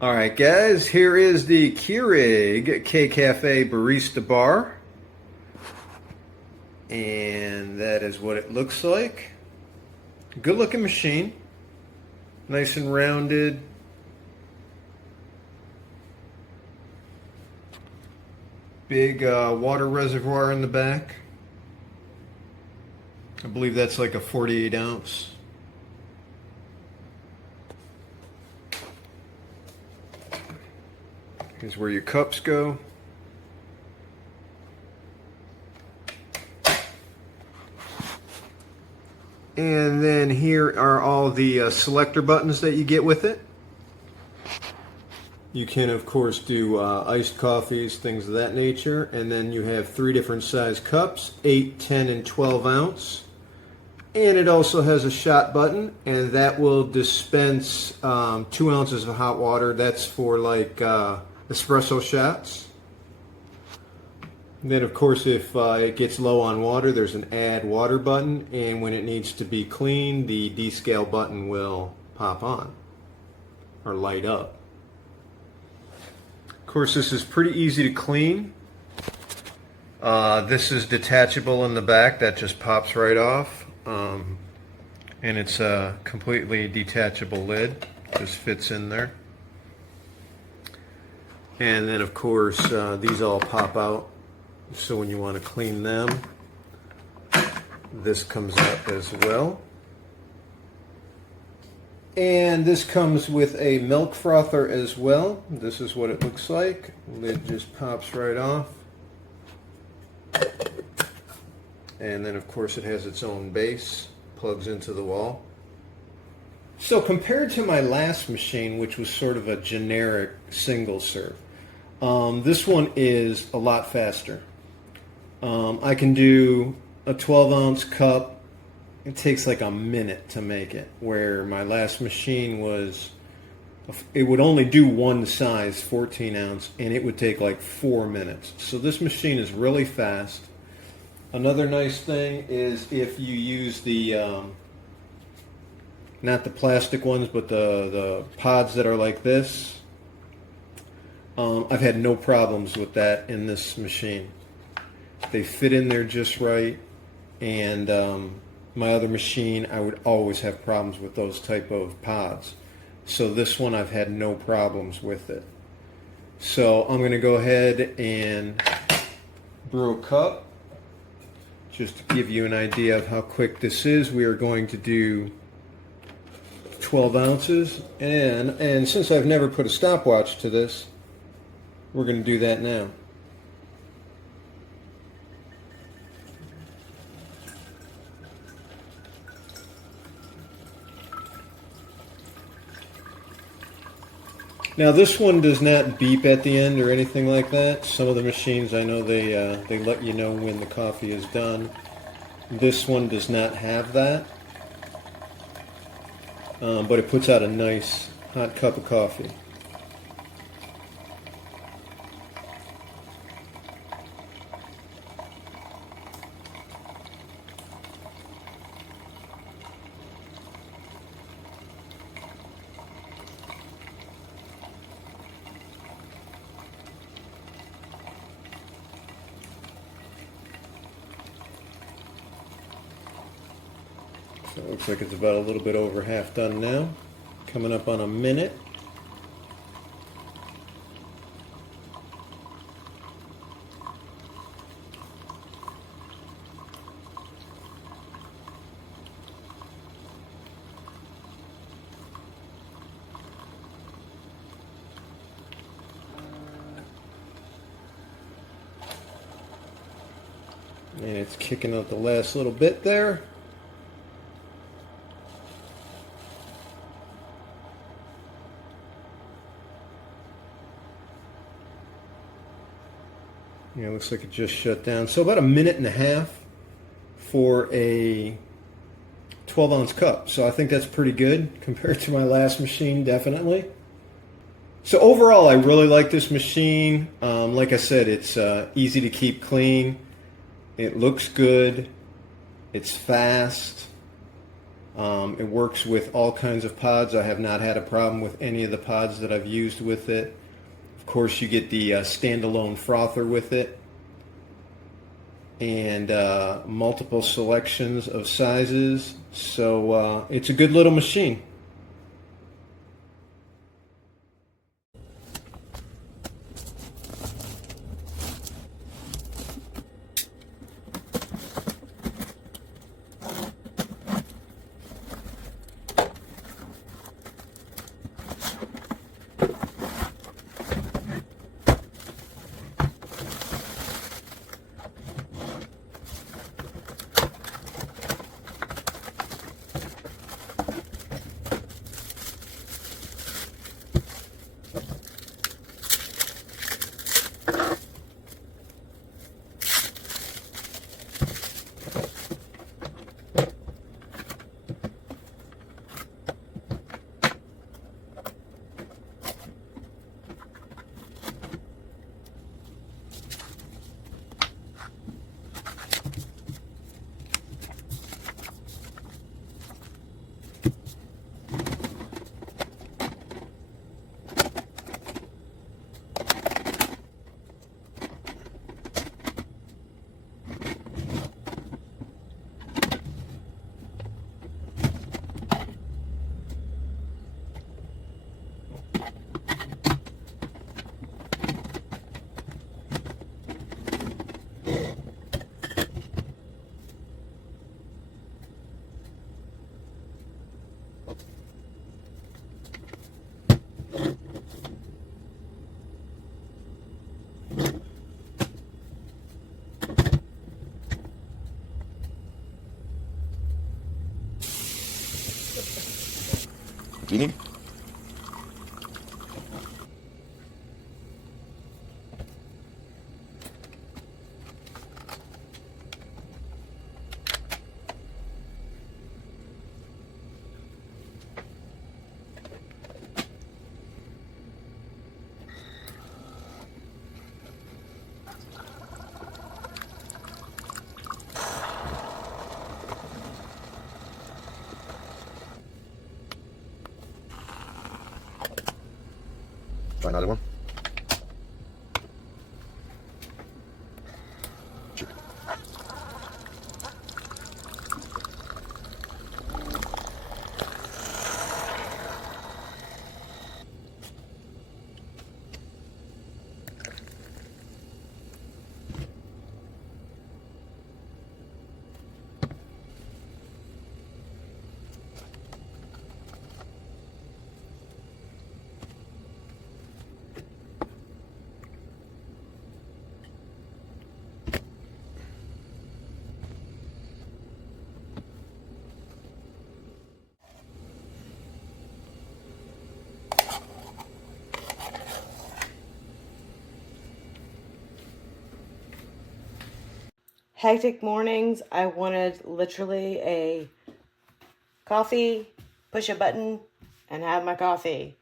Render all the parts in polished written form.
Alright guys, here is the Keurig K-Café Barista bar. And that is what it looks like. Good looking machine. Nice and rounded. Big water reservoir in the back. I believe that's like a 48 ounce. Here's where your cups go. And then here are all the selector buttons that you get with it. You can of course do iced coffees, things of that nature. And then you have 3 different size cups, 8, 10, and 12 ounce. And it also has a shot button, and that will dispense 2 ounces of hot water. That's for like espresso shots. And then of course if it gets low on water, there's an add water button, and when it needs to be cleaned, the descale button will pop on or light up. Of course, this is pretty easy to clean. This is detachable in the back, that just pops right off, and it's a completely detachable lid, just fits in there. And then of course these all pop out, so when you want to clean them, this comes up as well. And this comes with a milk frother as well. This is what it looks like. Lid just pops right off. And then of course it has its own base, plugs into the wall. So compared to my last machine, which was sort of a generic single serve, this one is a lot faster. I can do a 12-ounce cup. It takes like a minute to make it, where my last machine was, it would only do one size, 14 ounce, and it would take like 4 minutes. So this machine is really fast. Another nice thing is if you use the, not the plastic ones, but the pods that are like this, I've had no problems with that in this machine. They fit in there just right, and my other machine, I would always have problems with those type of pods. So this one, I've had no problems with it. So I'm going to go ahead and brew a cup. Just to give you an idea of how quick this is, we are going to do 12 ounces. And since I've never put a stopwatch to this, we're going to do that now. Now this one does not beep at the end or anything like that. Some of the machines, I know they let you know when the coffee is done. This one does not have that, but it puts out a nice hot cup of coffee. So it looks like it's about a little bit over half done now. Coming up on a minute. And it's kicking out the last little bit there. Yeah, looks like it just shut down. So about a minute and a half for a 12-ounce cup. So I think that's pretty good compared to my last machine, definitely. So overall, I really like this machine. Like I said, it's easy to keep clean. It looks good. It's fast. It works with all kinds of pods. I have not had a problem with any of the pods that I've used with it. Of course, you get the standalone frother with it, and multiple selections of sizes. So it's a good little machine. Genie? Try another one. Hectic mornings. I wanted literally a coffee, push a button, and have my coffee.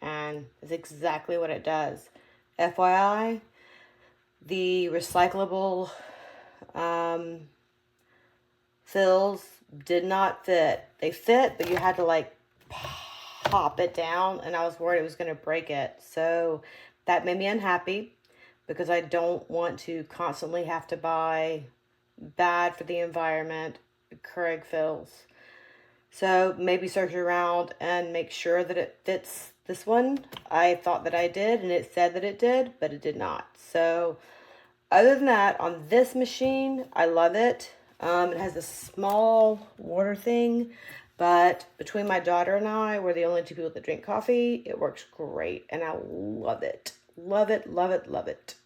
And it's exactly what it does. FYI, the recyclable fills did not fit. They fit, but you had to like pop it down, and I was worried it was going to break it. So that made me unhappy because I don't want to constantly have to buy bad for the environment Keurig fills. So maybe search around and make sure that it fits this one. I thought that I did, and it said that it did, but it did not. So other than that, on this machine, I love it. It has a small water thing, but between my daughter and I, we're the only two people that drink coffee. It works great, and I love it. Love it, love it, love it.